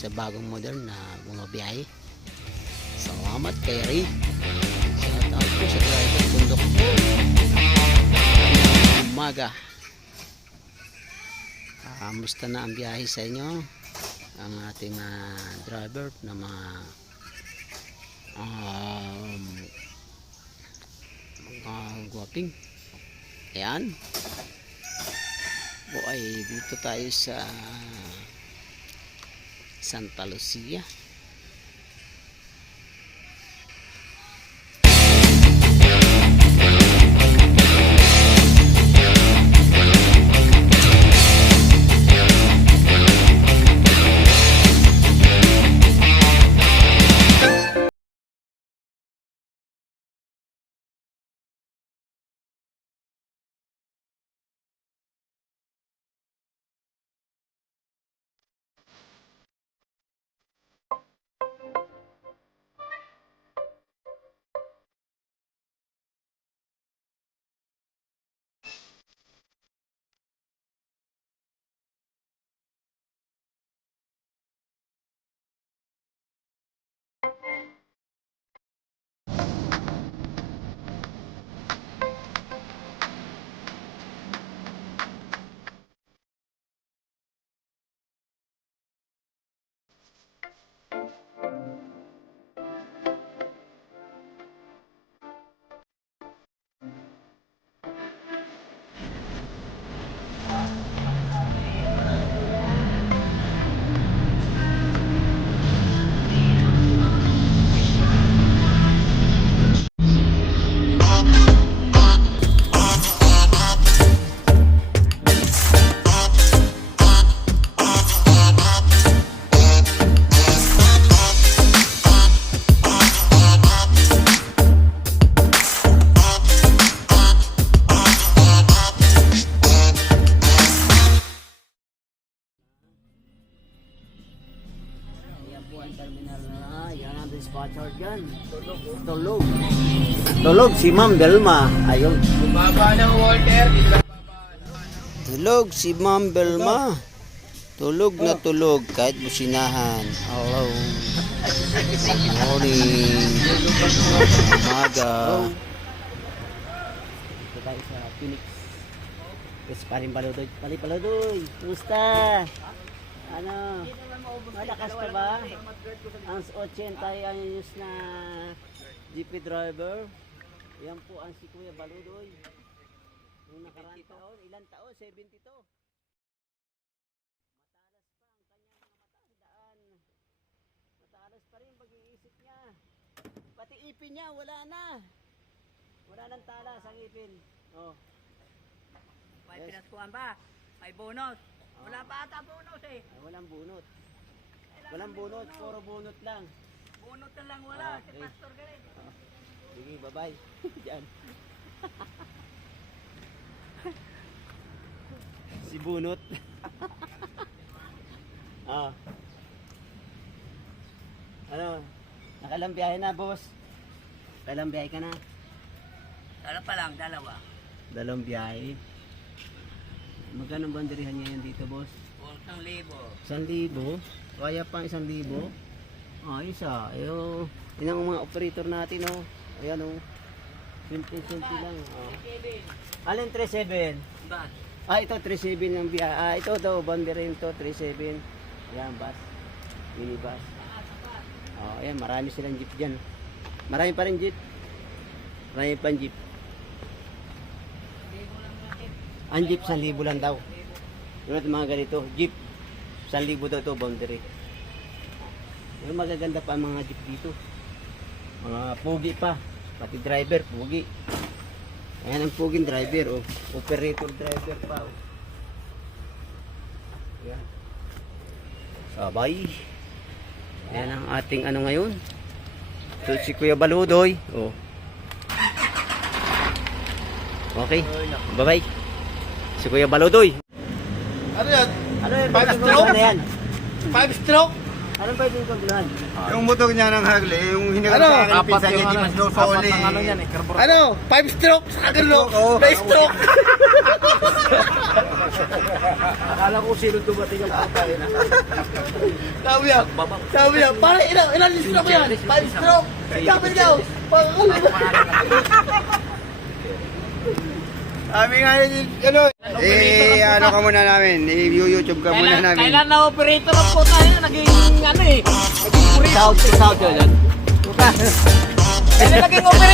sa bagong model na bumabiyahe. Salamat kay Ray. Shout out po sa driver bundok po. Umaga. Kamusta na ang biyahe sa inyo? Ang ating driver na mga guwaping. Ayan. O ay dito tayo sa Santa Lucia. Terminal na, yan ang dispatcher dyan. Tulog si Ma'am Belma. Ayun. Bumaba ng Walter. Tulog si Ma'am Belma. Tulog na tulog kahit businahan. Hello. Morning. Umaga. Ito tayo sa Phoenix. Yes, paring Baludoy. Paring Baludoy. Kumusta? Ano? Malakas pa ba? Ang 80 anyos na GP driver. Yan po ang si Kuya Baludoy. Nung nakaraan taon, ilang taon? 72. Matalas pa rin pag-iisip niya. Pati ipin niya, wala na. Wala nang talas ang ipin. Oh. May pinaskuhan ba? May bonus. Wala pa ata bonus eh. Ay, walang bunot. Walang bunot, puro bunot lang. Bunot na lang wala. Si Okay. Pastor Galit. Sige, bye-bye. Diyan. Si bunot. Ah. Ano? Nakalang biyahe na, boss. Nakalang biyahe ka na. Dala pa lang, dalawa. Dalawang biyahe. Magkano banderihan niya yan dito, boss? 1,000. 1,000? Kaya pa 1,000? Ayos ah. Ayo, yun ang mga operator natin, oh. Ayan, oh. 20 lang. Oh. Alin 37? Ba? Ito 37 ng biyahe. Ito daw, banderihan to, 37. Ayan, bus. Minibus. Ayan, marami silang jeep dyan. Marami pa rin jeep. Marami pa jeep. Ang jeep 1,000 lang daw. Yung mga ganito, jeep 1,000 daw ito, boundary. Yung magaganda pa ang mga jeep dito. Mga pugi pa. Pati driver, pugi. Ayan ang puging driver, oh. Operator driver pa, oh. Ayan. Sabay. Ayan ang ating ano ngayon. Ito si Kuya Baludoy, oh. Okay, bye-bye. Si Kuya Baludoy. Ano yan? Ano yung 5 stroke? Ano yan? 5 stroke? Anong pwede yung kabuluhan? Yung motor niya ng Harley, yung hiniram sa akin, pinsan niya, di mas no soli. Ano? 5 stroke sa akin, no? Oo. 5 stroke. Akala ko sino dumating ang pagkain. Sabi niya, pare, ilan stroke yan? 5 stroke. Sabi niya, Sabi nga yun, ano, ano ka muna namin, i-YouTube ka muna namin. Kailan na operator ang po tayo, naging ano eh. Naging operator. South yun. Kailan naging operator?